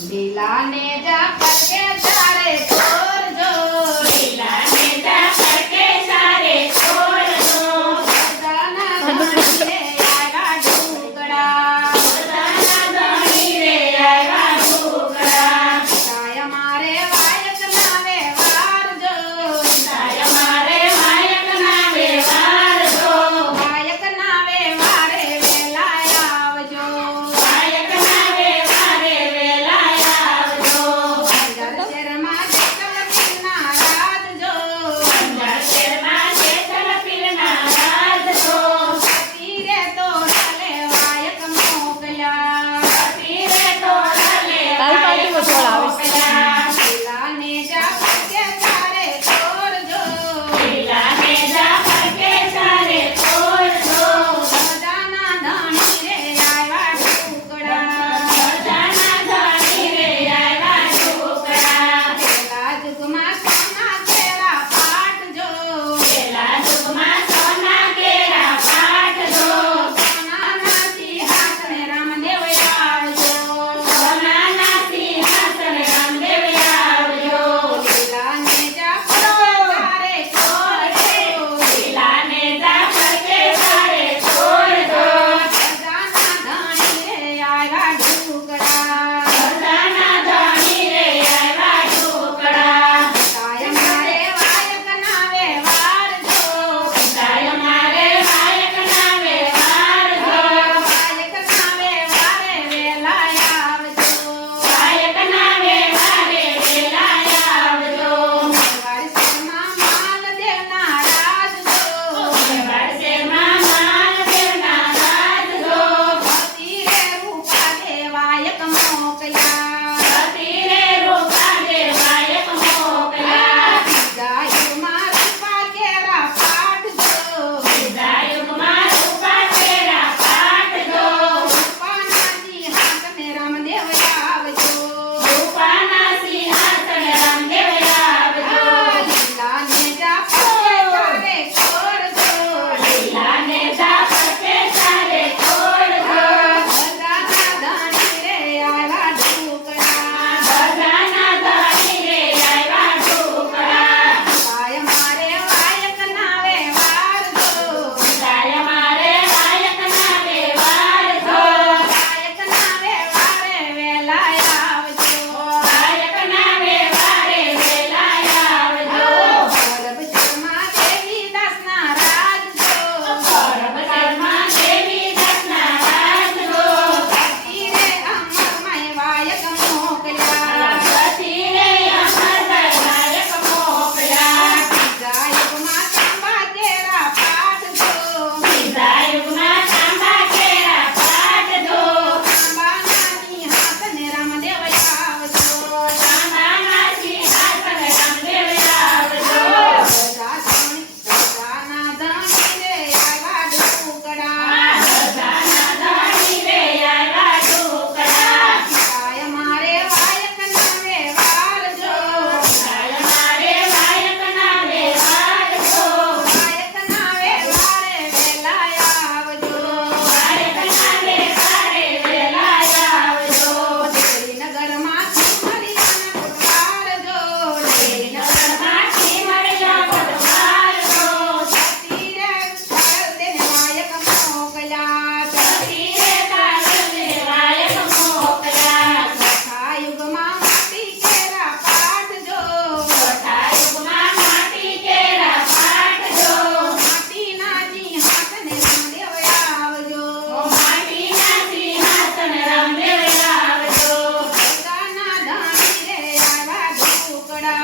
ढीला ने जा करके सारे छोड़ दो, ढीला ने जा करके सारे छोड़ दो, बजाना धनी रे आएगा ढूकड़ा, बजाना धनी रे आएगा ढूकड़ा, ताया मारे वायक ना व्यवहार जो, ताया मारे वायक ना व्यवहार जो, वायक ना व्यवहारे वेलाया आवजो, वायक ना व्यवहारे वेलाया आवजो, अंदर शर्मा जेतल पिलना राज जो, अंदर शर्मा जेतल पिलना राज जो, तीरे तोड़ले वायक मोकल्या, तीरे तोड़ले वायक मोकल्या, ढीला ने जा करके सारे छोड़ दो, ढीला ने जा करके सारे छोड़ दो, बजाना धनी रे आएगा ढूकड़ा, बजाना धनी रे आएगा ढूकड़ा, पेला जुगमा सोना केरा पाट जो, पेला जुगमा सोना केरा पाट जो, सोना नाची हाथ में रामदेव आवजो, सोना नाची हाथ में रामदेव आवजो, ढीला ने जा करके सारे छोड़ दो, ढीला ने जा करके सारे छोड़ दो, बजाना धनी रे आएगा ढूकड़ा, बजाना धनी रे आएगा ढूकड़ा, ताया मारे वायक ना व्यवहार जो, ताया मारे वायक ना व्यवहार जो, वायक ना व्यवहारे वेलाया आवजो, वायक ना व्यवहारे वेलाया आवजो, मेवाड़ शर्मा माल देवना राज जो, मेवाड़ शर्मा माल देवना राज जो, तीरे रूपा दे वायक मोकल्या, तीरे रूपा दे वायक मोकल्या, गायुमा रूपा केरा पाट जो, गायुमा रूपा केरा पाट जो, रूपानासी हाथ में रामदेव आवजो, रूपानासी हाथ में रामदेव आवजो, ढीला ने जा करके सारे छोड़ दो, ढीला ने जा करके सारे छोड़ दो, बजाना धनी रे आएगा ढूकड़ा, बजाना धनी रे आएगा ढूकड़ा, ताया मारे वायक ना व्यवहार जो, ताया मारे वायक ना व्यवहार जो, वायक ना व्यवहारे वेलाया आवजो, वायक ना व्यवहारे वेलाया आवजो, गौरव शर्मा देवी दासना राज जो, गौरव शर्मा देवी दासना राज जो, तीरे अमर मय वायक मोकल्या, तीरे अमर मय वायक मोकल्या, गायुमा चंबा केरा पाट जो, गायुमा चंबा केरा पाट जो, चंबा नाची हाथ में रामदेव आवजो, चंबा नाची हाथ में रामदेव आवजो, बजाना धनी रे आएगा ढूकड़ा, बजाना धनी रे आएगा ढूकड़ा, ताया मारे वायक ना व्यवहार जो, ताया मारे वायक ना व्यवहार जो, वायक ना व्यवहारे वेलाया आवजो, वायक ना व्यवहारे वेलाया आवजो, श्रीनगर माथी मरियाना पटवार जो, श्रीनगर माथी मरिया पटवार जो, तीरे तारल देने वायक मोकल्या, तीरे तारल देने वायक मोकल्या, चौथा युगमा माटी केरा पाट जो, चौथा युगमा माटी केरा पाट जो, माटी नाची हाथ ने रामदेव आवजो, माटी नाची हाथ ने रामदेव आवजो, बजाना धनी रे आएगा ढूकड़ा,